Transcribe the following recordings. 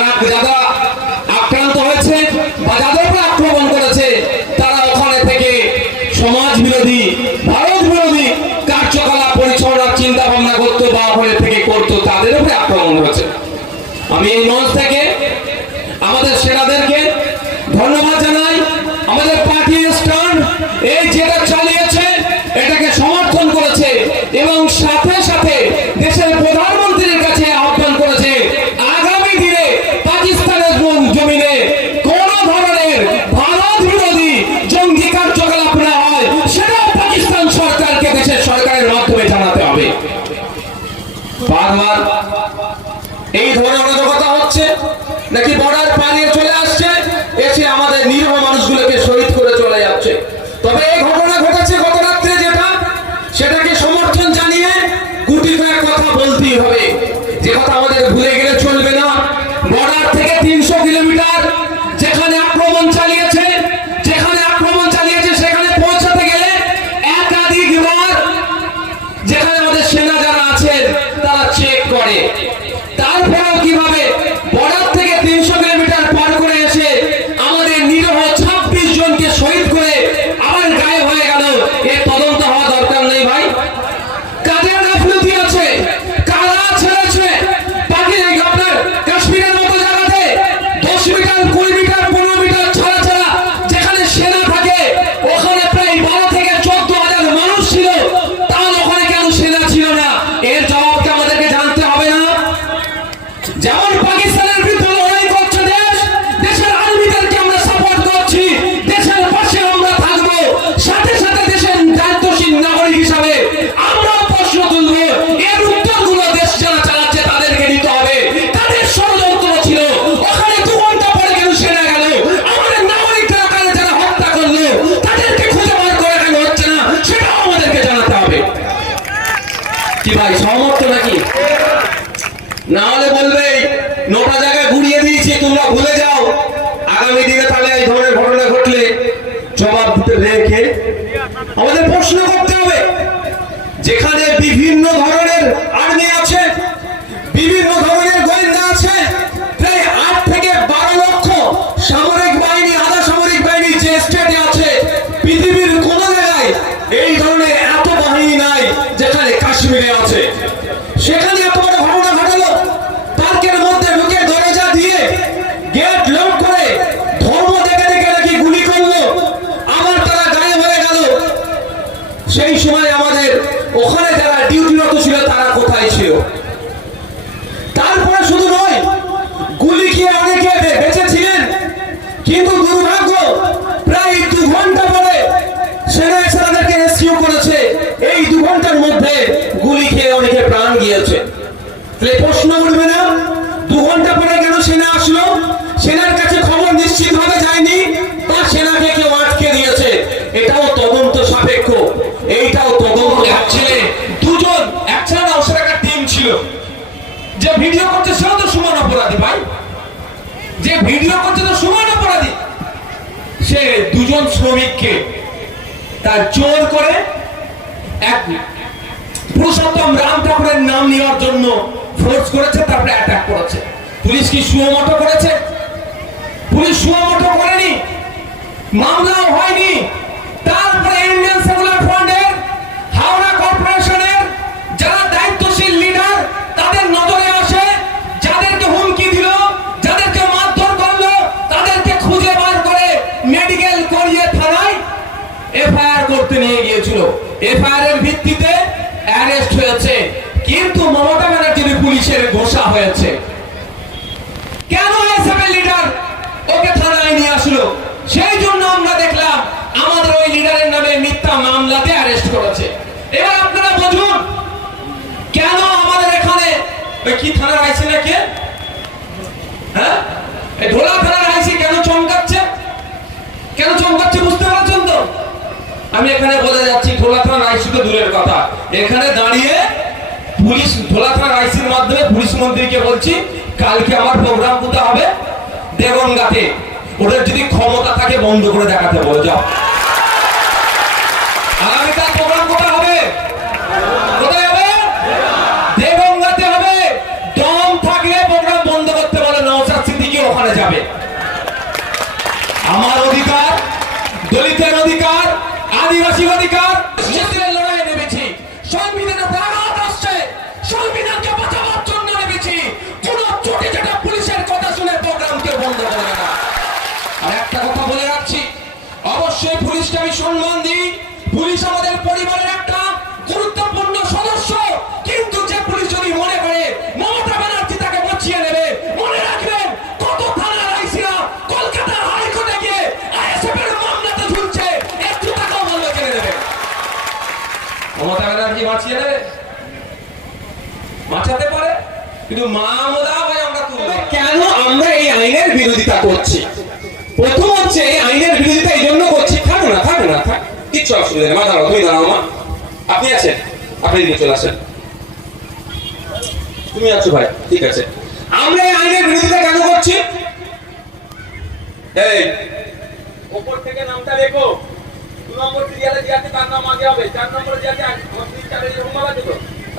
যারা যারা আক্রান্ত হয়েছে বা যাদের উপর আক্রমণ করেছে, তারা ওখানে থেকে সমাজ বিরোধী, ভারত বিরোধী কার্যকলাপ পরিচালনা চিন্তা ভাবনা করতো, বা ওখানে থেকে করতো, তাদের উপরে আক্রমণ হয়েছে আমি এই মঞ্চ থেকে যেটা আমাদের ভুলে গেলে চলবে না। বর্ডার থেকে তিনশো কিলোমিটার যেখানে আক্রমণ চালিয়েছে, যেখানে আক্রমণ চালিয়েছে, সেখানে পৌঁছাতে গেলে একাধিকবার যেখানে কি ভাই, সহমত নাকি? না হলে বলবে, নটা জায়গায় ঘুরিয়ে দিয়েছি, তোমরা ভুলে যাও। আগামী দিনে তাহলে এই ধরনের ঘটনা ঘটলে জবাব রেখে আমাদের প্রশ্ন করতে হবে। যেখানে বিভিন্ন ধরনের আর্মি আছে কাশ্মীরে আছে। সেখানে এত বড় ঘটনা ঘটালো। পার্কের মধ্যে ঢুকে দরজা দিয়ে গেট লক করে ধর্ম দেখে দেখে নাকি গুলি করল। আবার তারা গায়ে হয়ে গেল। সেই সময় আমাদের ওখানে যারা ডিউটিরত ছিল, তারা কোথায় ছিল? তারপরে শুধু নয়, গুলি খেয়ে অনেকে বেঁচে ছিলেন। কিন্তু তাহলে প্রশ্ন উঠবে না। দু ঘণ্টা পরে কেন সেনা আসলো? সেনার কাছে খবর নিশ্চিত ভাবে যায়নি। বা সেনাকে কেউ আটকে দিয়েছে। এটাও তদন্ত সাপেক্ষ। এইটাও তদন্ত। ছেলে, দুজন, এক ছেলে না ওর একটা টিম ছিল। যে ভিডিও করছে, সেও তো সমান অপরাধী ভাই। যে ভিডিও করছে, তো সমান অপরাধী। সে দুজন শ্রমিককে তার জোর করে এক পুরুষোত্তম রাম ঠাকুরের নাম নেওয়ার জন্য ফোর্স করেছে, তারপরে অ্যাটাক করেছে। পুলিশ কি সুমোটো করেছে? পুলিশ সুমোটো করেনি। মামলাও হয়নি। তারপরে ইন্ডিয়ান সেকুলার ফ্রন্টের হাওড়া কর্পোরেশনের যারা দায়িত্বশীল লিডার তাদের নজরে আসে, যাদেরকে হুমকি দিল, যাদেরকে মারধর করল, তাদেরকে খুঁজে বার করে মেডিকেল করিয়ে থানায় এফআইআর করতে নিয়ে গিয়েছিল। এফআইআর এর ভিত্তিতে অ্যারেস্ট হয়েছে। কিন্তু মমতা পুলিশের ঘোষা হয়েছে। কেন এসএফের লিডার ওকে থানায় নিয়ে আসলো? সেই জন্য আমরা দেখলাম আমাদের ওই লিডারের নামে মিথ্যা মামলাতে অ্যারেস্ট করেছে। এবার আপনারা বুঝুন, কেন আমাদের এখানে ওই কি থানার আইসি না কে হ্যাঁ ঢোলা থানার আইসি কেন চমকাচ্ছে? কেন চমকাচ্ছে বুঝতে পারছেন তো? আমি এখানে বলে যাচ্ছি ঢোলা থানার আইসি তো দূরের কথা। এখানে দাঁড়িয়ে পুলিশ ঢোলা থানার আইসির মাধ্যমে পুলিশ মন্ত্রীকে বলছি, কালকে আমার প্রোগ্রাম কোথায় হবে? দেগঙ্গাতে ওদের যদি ক্ষমতা থাকে, বন্ধ করে দেখাতে বলে, যাও। আমার অধিকার, দলিতের অধিকার আদিবাসী অধিকার বাঁচাতে পারে? কিন্তু মা মোদা ভাই আমরা তুলবে। কেন আমরা এই আইনের বিরোধিতা করছি? প্রথম হচ্ছে এই আইনের বিরোধিতা এই জন্য করছি। থাকো না থাকো না থাক। কিচ্ছু অসুবিধা নেই। মা দাঁড়াও তুমি দাঁড়াও মা। আপনি আছেন? আপনি এদিকে চলে আসেন। তুমি আছো ভাই ঠিক আছে। আমরা এই আইনের বিরোধিতা কেন করছি? এই ওপর থেকে নামটা লেখো দু নম্বর সিরিয়ালে আছে তার নাম আগে হবে। চার নম্বরে যে আছে আমার তিন চারে এরকম বলা যেত।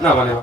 না মানে